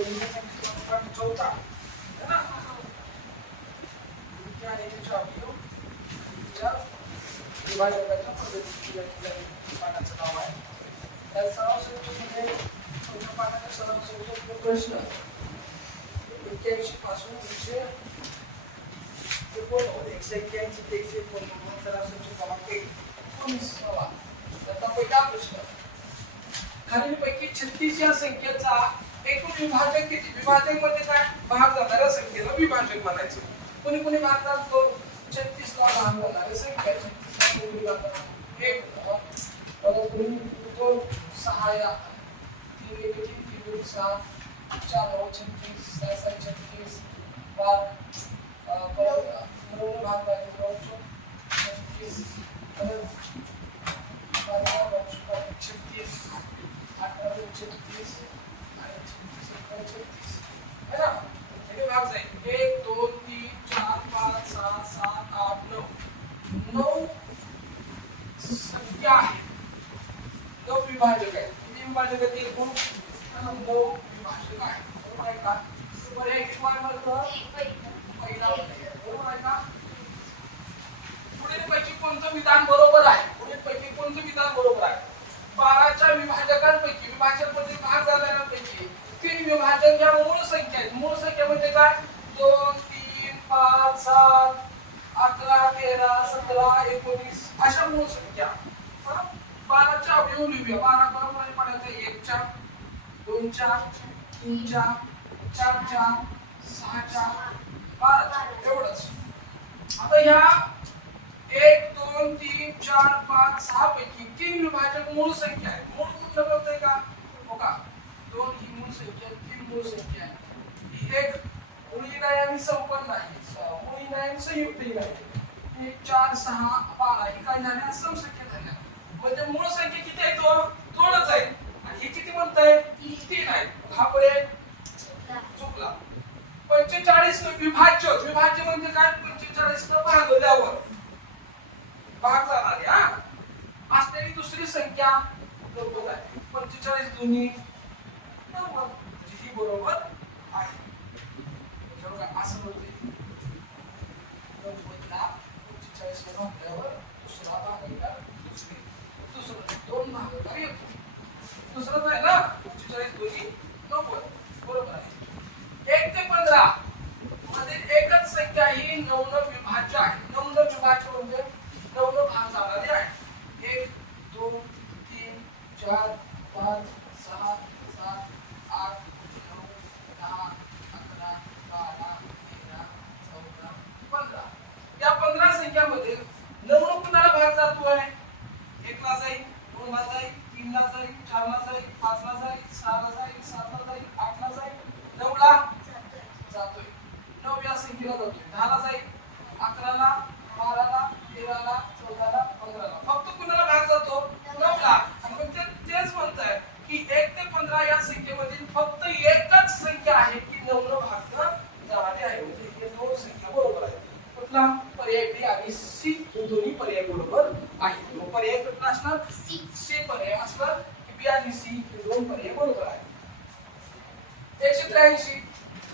चौथा विभाजकाच्या या ठिकाणी नाव आहे त्या सराव संख्येमध्ये चौथ्या सराव प्रश्न. एक्क्याऐंशी पासून एकशे एकोणनव्वद एकशे एक्क्याऐंशी ते एकशे एकोणनव्वद सराव संख्या क्रमांक एकोणीसावा त्याचा पहिला प्रश्न खालीलपैकी छत्तीस या संख्येचा एकूण विभाजक किती? विभाजक म्हणजे काय भाग जाणाऱ्या संख्येला विभाजक म्हणायचं. कोणी कोणी भागतात तो छत्तीस ला भाग जाणाऱ्या संख्या 36 ला कोणी जातात एक परत दोन सहा या. तीन एक तीन तीन दोन सहा चार नऊ छत्तीस सहा सहा छत्तीस. भाग परत नऊ भाग पाहिजे नऊ छत्तीस. परत छत्तीस. अठरा दोन छत्तीस आणि छत्तीस एकोण छत्तीस है ना किती भाग जाईल एक दोन तीन चार पाच सहा सात आठ नऊ नऊ संख्या आहे नऊ विभाजक आहे किती विभाजक आहेत एकूण हा, नऊ विभाजक आहे बरोबर आहे का पर्याय किती आहे म्हणतो पहिला बरोबर आहे का पुढील पैकी कोणतं विधान बरोबर आहे? पुढील पैकी कोणतं विधान बरोबर आहे? बाराच्या विभाजकांपैकी विभाजक म्हणजे भाग झालेल्यांपैकी. तीन विभाजक या मूळ संख्या आहेत. मूळ संख्या म्हणजे काय? दोन तीन पाच सात अकरा तेरा सतरा एकोणीस अशा मूळ संख्या. बाराच्या अवयव लिहूया. बारा बरोबर पडायचं. एक चार दोन चार तीन चार चार चार सहा चार बारा एवढंच. आता ह्या एक दोन तीन चार पाच सहा पैकी तीन विभाजक मूळ संख्या आहे मूळ कुठलं कळतंय का? हो का? दोन ही मूळ संख्या आहे, तीन मूळ संख्या आहे. ही एक मुळी नाही आणि संपन्न आहे. स- मुळी नाही आणि संयुक्तही नाही एक चार सहा बारा ही काय झाल्या समसंख्या झाल्या. म्हणजे मूळ संख्या किती आहे? दोन दोनच आहे. आणि हे किती म्हणताय तीन आहे. हा पर्याय चुकला. पंचेचाळीस न विभाज्य विभाज्य म्हणजे काय? पंचेचाळीस न भागल्यावर. भाग जाणारी असलेली दुसरी संख्या. बरोबर आहे. पंचेचाळीस दोन्ही अगदी बरोबर आहे. असं होते. नव्वदला पंचेचाळीस भागल्यावर दुसरा दुसरं. दोन येतो दुसरं काय ना पंचेचाळीस दोन्ही. नव्वद बरोबर आहे. एक ते पंधरा. मध्ये एकच संख्या ही नवन विभाज्य आहे. नवन विभाज्य म्हणजे नवन भाग जाणारी आहे. एक दोन तीन चार पाच सहा सात आठ नऊ दहा अकरा बारा तेरा चौदा पंधरा या पंधरा संख्यामध्ये नऊ कुणाला भाग जातोय एकला जाईल दोनला जाईल तीनला जाईल चारला जाईल पाचला जाईल सहाला जाईल सातला जाईल आठला जाईल नऊला जातोय नऊ या संख्येला जातोय दहाला जाईल अकराला बाराला तेराला चौदाला पंधराला फक्त कुणाला भाग जातो नऊला आणि मग ते तेच म्हणताय की एक ते पंधरा या संख्येमधील फक्त एकच संख्या आहे की नऊनं भाग जाणारी आहे म्हणजे हे दोन संख्या बरोबर आहे कुठला पर्याय बी आणि सी हे दोन्ही पर्याय बरोबर आहेत मग पर्याय कुठला असणार सी पर्याय असणार की बी आणि सी हे दोन पर्याय बरोबर आहेत एकशे त्र्याऐंशी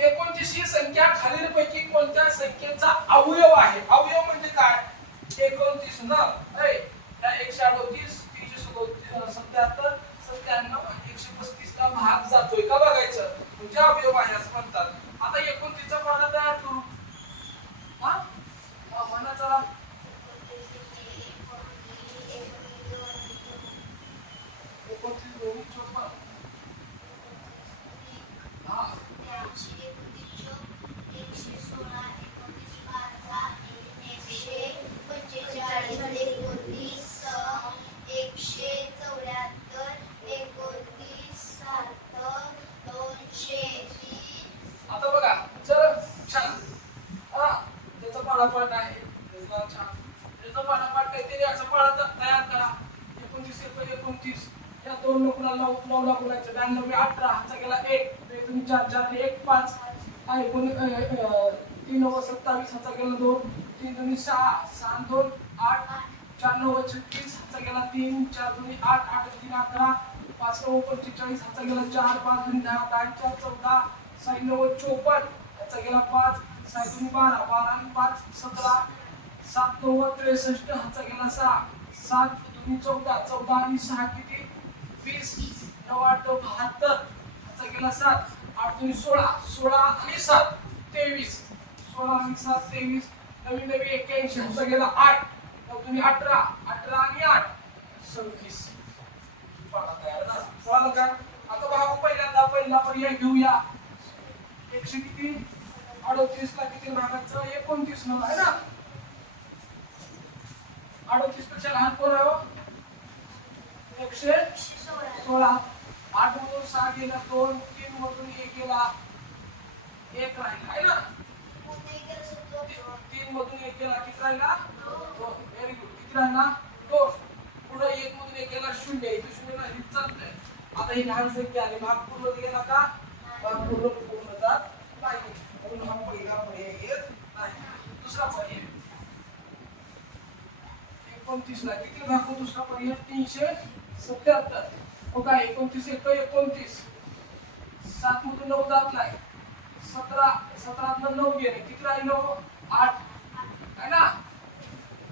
एकोणतीस ही संख्या खालीलपैकी कोणत्या संख्येचा अवयव आहे अवयव म्हणजे काय एकोणतीस ना अरे त्या एकशे अडोतीस तीनशे सदोतीस सत्याहत्तर सत्त्याण्णव एकशे पस्तीस जातोय का बघायचं? म्हणजे अवयव आहे असं म्हणतात. आता एकूण पाडा तयार करू हा हा, म्हणा चला एकोणतीस दोन्ही चोपन्न हा एकशे चौऱ्याहत्तर एकोणतीस सात दोनशे वीस आता बघा जर छान हा त्याचा पाडापाठ आहे त्याचा छान त्याचा पाडापाठ काहीतरी असं पाडा त- तयार करा एकोणतीस एकोण एकोणतीस या दोन नोकराला नऊ नऊला बोलायचं ब्याण्णव बे अठरा हाचा गेला एक बे दोन चार चार एक पाच हा एकोण तीन नव्वद सत्तावीस हाचा गेला दोन तीन दोन्ही सहा सहा दोन आठ चार नव्वद छत्तीस हाचा गेला तीन चार दोन्ही आठ आठ तीन अकरा पाच नऊ पंचेचाळीस हाचा गेला चार पाच दोन्ही दहा दहा चार चौदा साई नव्वद चोपन्न हाचा गेला पाच साई दोन्ही बारा बारा आणि पाच सतरा सात नव्वद त्रेसष्ट हाचा गेला सहा सात दोन्ही चौदा चौदा आणि सहा किती वीस नऊ आठ नऊ बहात्तर हातचा गेला सात आठ दोन्ही सोळा सोळा आणि सात तेवीस. सोळा आणि सात तेवीस. नवीन नवी एक्क्याऐंशी हातचा गेला आठ. नऊ दोन्ही अठरा अठरा आणि आठ. सव्वीस. पाडा तयार ना? कळालं का? आता बघा पहिल्यांदा पहिला पर्याय घेऊया. एकशे किती? अडोतीस ला किती भागाचं? एकोणतीस नंबर आहे ना? अडोतीसपेक्षा लहान कोण आहे हो? एकशे सोळा. आठ मधून सहा गेला दोन तीन मधून एक गेला एक राहिला आहे ना? तीन मधून एक गेला किती राहिला? दोन. व्हेरी गुड किती राहिला? दोन. पुढे एक मधून एक गेला शून्य. इथे शून्य नाही चालतंय. आता ही लहान संख्या आली. भाग पूर्ण गेला का? भाग पूर्ण पूर्ण जात नाही. म्हणून हा पहिला पर्याय येत नाही. दुसरा पर्याय. एकोणतीस ला किती दाखवू दुसरा पर्याय तीनशे सत्याहत्तर. हो बघा काय एकोणतीस एक एकोणतीस. सात मधून नऊ जात नाही. सतरा सतरातलं नऊ गेले. किती राहिलो आठ. आहे ना?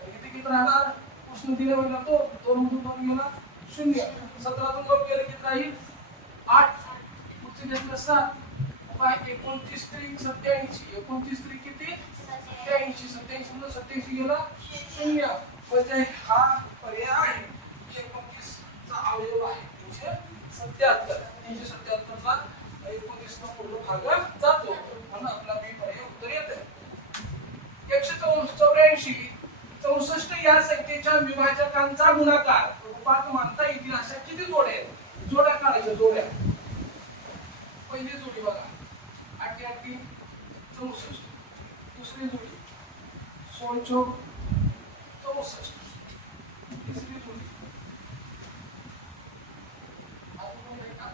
किती किती राहणार? उष्ण दिले म्हणणार तो दोन मधून दोन गेला. शून्य. सतरातून नऊ गेले. किती राहील? आठ. पुढचे घेतलं सात. हो काय एकोणतीस त्रिक सत्याऐंशी. एकोणतीस त्रिक किती? सत्याऐंशी. सत्याऐंशी मधून सत्याऐंशी गेला. शून्य. म्हणजे हा पर्याय आहे एकोणतीस चा अवयव आहे. सत्याहत्तर तीनशे सत्याहत्तर चा एकोणतीस चा पूर्ण भाग जातो. म्हणून आपला बी पर्याय उत्तर येते एकशे चौ- चौऱ्याऐंशी चौसष्ट या संख्येच्या विभाजकांचा गुणाकार. रूपात मानता येतील अशा किती जोड्या आहेत? जोड्या काढायच्या जोड्या. पहिली जोडी बघा. आठी तीन चौसष्ट. दुसरी जोडी सोळ चौसष्ट तिसरी जोडी अजून कोण आहे का?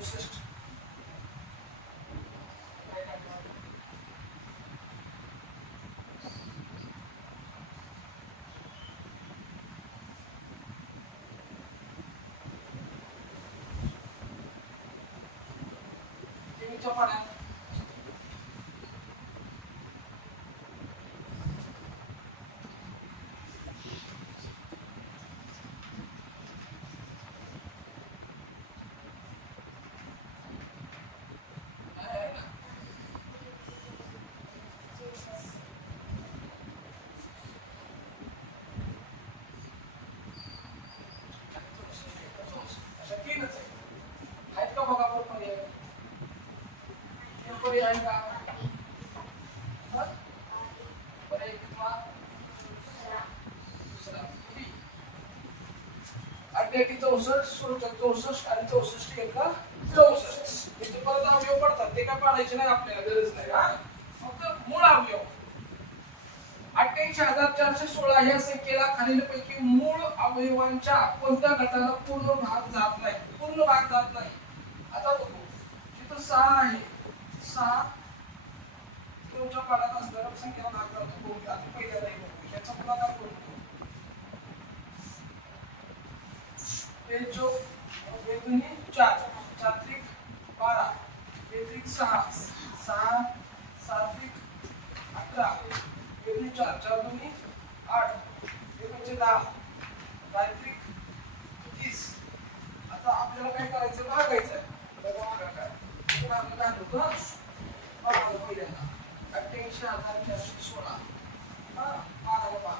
चौसष्ट टीव्हीच्या पाण्यात अशा तीनच आहे आहेत का बघा कोण पर्याय तीन पर्याय आहे का हा? पर्याय कितवा दुसरा बी. अठ्ठ्याऐंशी चौसष्ट चौसष्ट आणि चौसष्ट चौसष्ट इथे परत अवयव पडतात ते काय पाडायचे नाही आपल्याला गरज नाही हा फक्त मूळ अवयव अठ्ठ्याऐंशी हजार चारशे सोळा या संख्येला खालीलपैकी मूळ अवयवांच्या कोणत्या गटाला पूर्ण भाग जात नाही? पूर्ण भाग जात नाही. आता बघू. तिथं सहा आहे सहा तुमच्या पाण्यात असणाऱ्या संख्येला भाग जातो बघूया. आधी पहिल्या नाही बघतो याचा गुणाकार करतो बेचो बेदुनी चार. चात्रिक बारा. बेत्रिक सहा. सहा सात्विक अकरा. बेदुनी चार. चार दोन्ही आठ. एकोणचे दहा. गायत्रिक तीस. आता आपल्याला काय करायचं? भागायचं. बघा बघा काय तर काय होतं? बघा अठ्ठ्याऐंशी हजार चारशे सोळा हा बारा बारा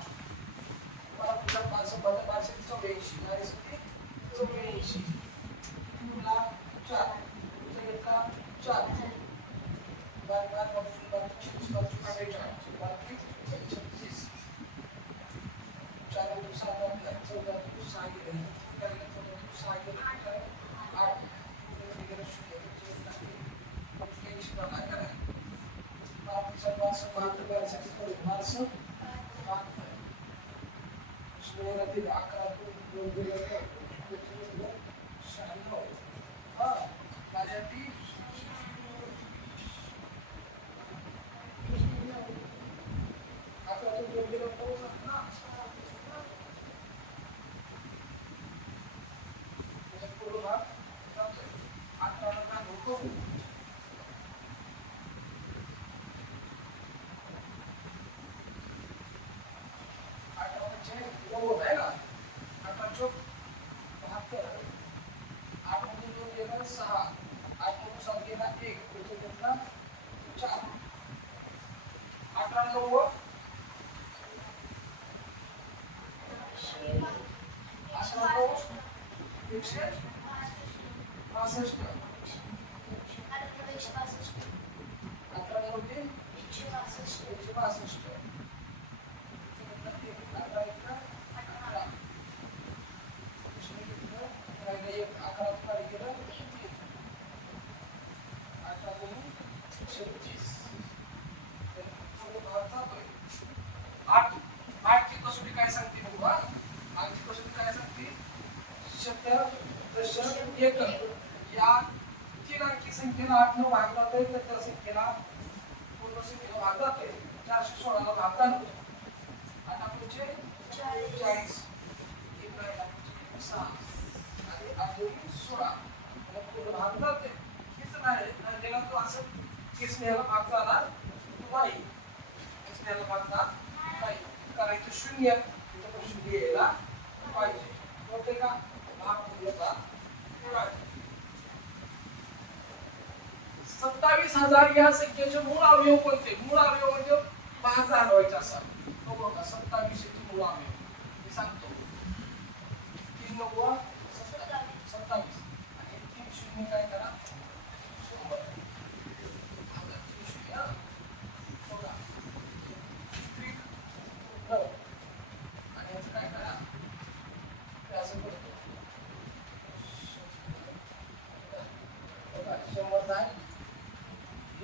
मला तुला पाचशे पाच पाचशे चौऱ्याऐंशी चौऱ्याऐंशी तुला चार तुझा घेतला चार बार बार बावीस बावीस पंचेचाळीस बावीस छत्तीस चार दिवसा चौदा सहा गेले चौदा दु सहा गेले आठ शून्य बघा काय बावीस बासष्ट बहात्तर बारासाठी करू बासष्ट बहात्तर सोळातील अकरा दोन అక్కడ छत्तीस आठ आठची कसोटी काय सांगते बघू हा आठची कसोटी काय सांगते शब्द दशक एक या तीन अंकी संख्येला आठ न भाग जातोय तर त्या संख्येला पूर्ण संख्येला भाग जातोय चारशे सोळाला भाग जातो आता आपले चाळीस एक राहिला सहा आणि आठवडी सोळा आणि पूर्ण भाग जाते हेच नाही किसण्याला भाग झाला नाही किसण्याला भाग जात नाही करायचं शून्य इथं पण शून्य यायला पाहिजे होते का भाग पूर्णता सत्तावीस हजार या संख्येचे मूळ अवयव कोणते मूळ अवयव म्हणजे भाग जाणवायचे असा तो बघा सत्तावीस चे मूळ अवयव मी सांगतो तीन नव्वा सत्तावीस आणि तीन शून्य काय करा शंभर आता तीन शून्य हा. बघा त्रिक नऊ आणि याचं काय करा हे असं करतो बघा शंभर नाही एक आता परत हे तीन नऊ काय असं त्या शंभरचं परत दहा दहा परत काय करतो बघा त्या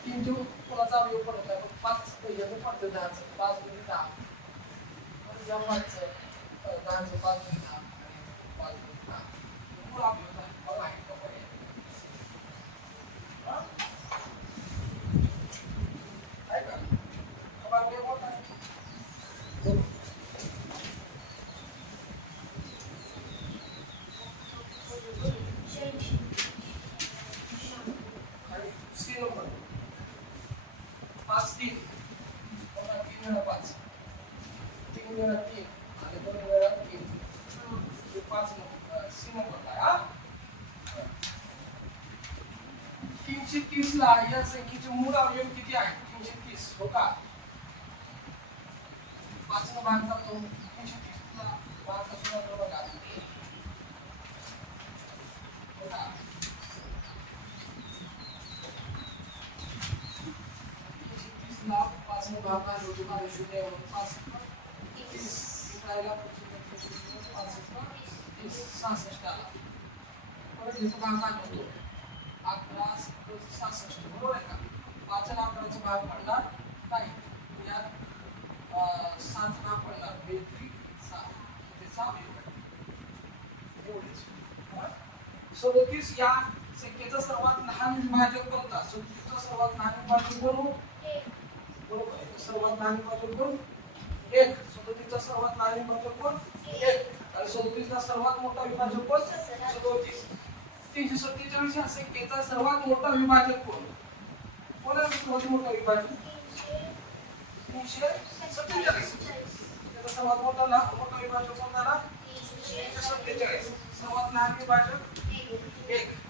तीन जो कोणाचा अवयव पडत आहे पाच पहिल्याचं पडतं दहाचं पाच म्हणजे दहा परत जेव्हा पाचचं अं, दहाचं पाच म्हणजे दहा आणि पाच म्हणजे दहा हे मूळ अवयव आहे. बघा हे कपडे हा? आहे का? कपाळ लय मोठा आहे. शहाऐंशी आणि सी नंबर पाच तीन बघा, तीन वेळा पाच तीन वेळा तीन आणि दोन वेळा तीन हे पाच नंबर सी नंबर आहे हा तीनशे तीस ला या संख्येचे मूळ अवयव किती आहे? तीनशे तीस हो का? पाच न भाग जातो तीनशे तीस ला भाग कसं जातो बघा. हो का? तीसला पाच ने भाग घालू तुम्हाला शून्य वरून पाच तीस. राहिला पाच तीस सहासष्ट आला. परत इथं भाग घालवतो अकरा सहासष्ट बरोबर आहे का? पाच आणि अकराचा भाग पडणार नाही. यात सहाचा भाग पडणार. सहा एवढेच. हा? सदोतीस या संख्येचा सर्वात लहान विभाजक कोणता? सदोतीसचा सर्वात लहान विभाजक कोण? एक. बरोबर आहे. सर्वात लहान विभाजक कोण? एक. सदोतीसचा सर्वात लहान विभाजक कोण? एक. आणि सदोतीसचा सर्वात मोठा विभाजक कोण? सदोतीस. तीनशे सत्तेचाळीस या संख्येचा सर्वात मोठा विभाजक कोण? कोण सर्वात मोठा विभाजक? तीनशे सत्तेचाळीस. त्याचा सर्वात मोठा लहान मोठा विभाजक कोण झाला? तीनशे सत्तेचाळीस. सर्वात लहान विभाजक? एक.